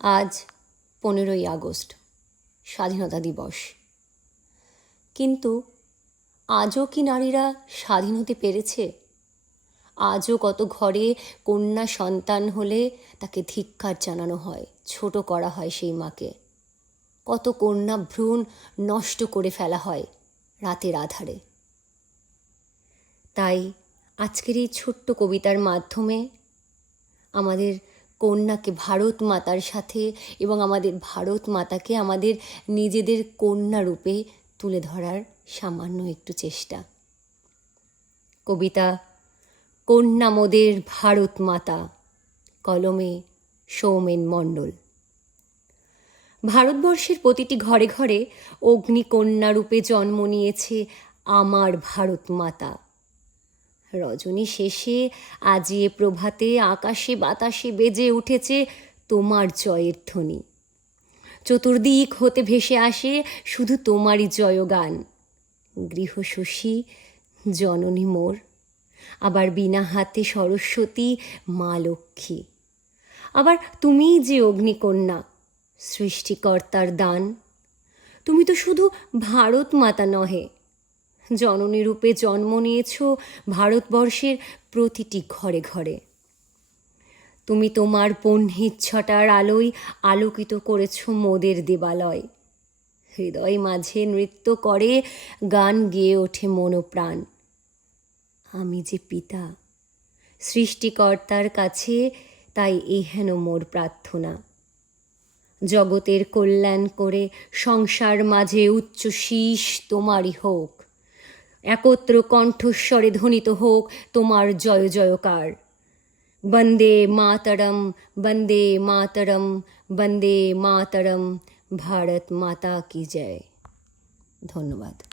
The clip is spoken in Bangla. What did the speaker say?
আজ 15ই আগস্ট, স্বাধীনতা দিবস। কিন্তু আজও কি নারীরা স্বাধীন হতে পেরেছে? আজও কত ঘরে কন্যা সন্তান হলে তাকে ধিক্কার জানানো হয়, ছোট করা হয় সেই মাকে। কত কন্যা ভ্রূণ নষ্ট করে ফেলা হয় রাতের আধারে। তাই আজকের এই ছোট্ট কবিতার মাধ্যমে আমাদের কন্যাকে ভারত মাতার সাথে এবং আমাদের ভারত মাতাকে আমাদের নিজেদের কন্যা রূপে তুলে ধরার সামান্য একটু চেষ্টা। কবিতা কন্যা মোদের ভারত মাতা, কলমে সৌমেন মণ্ডল। ভারতবর্ষের প্রতিটি ঘরে ঘরে অগ্নিকন্যা রূপে জন্ম নিয়েছে আমার ভারত মাতা। রজনী শেষে আজিয়ে প্রভাতে আকাশে বাতাসে বেজে উঠেছে তোমার জয়ের ধ্বনি। চতুর্দিক হতে ভেসে আসে শুধু তোমারই জয়গান। গৃহশশী জননী মোর, আবার বিনা হাতে সরস্বতী মা লক্ষ্মী। আবার তুমিই যে অগ্নিকন্যা, সৃষ্টিকর্তার দান। তুমি তো শুধু ভারত মাতা নহে, জননী রূপে জন্ম নিয়েছ ভারতবর্ষের প্রতিটি ঘরে ঘরে। তুমি তোমার পণ্ডিচ্ছটার আলোয় আলোকিত করেছ মোদের দেবালয়। হৃদয় মাঝে নৃত্য করে গান গেয়ে ওঠে মনোপ্রাণ। আমি যে পিতা, সৃষ্টিকর্তার কাছে তাই এহেন মোর প্রার্থনা। জগতের কল্যাণ করে সংসার মাঝে উচ্চ শীষ তোমারই হোক। একত্র কণ্ঠস্বরে ধ্বনিত হোক তোমার জয় জয়কার। বন্দে মাতরম, বন্দে মাতরম, বন্দে মাতরম, ভারত মাতা কি জয়। ধন্যবাদ।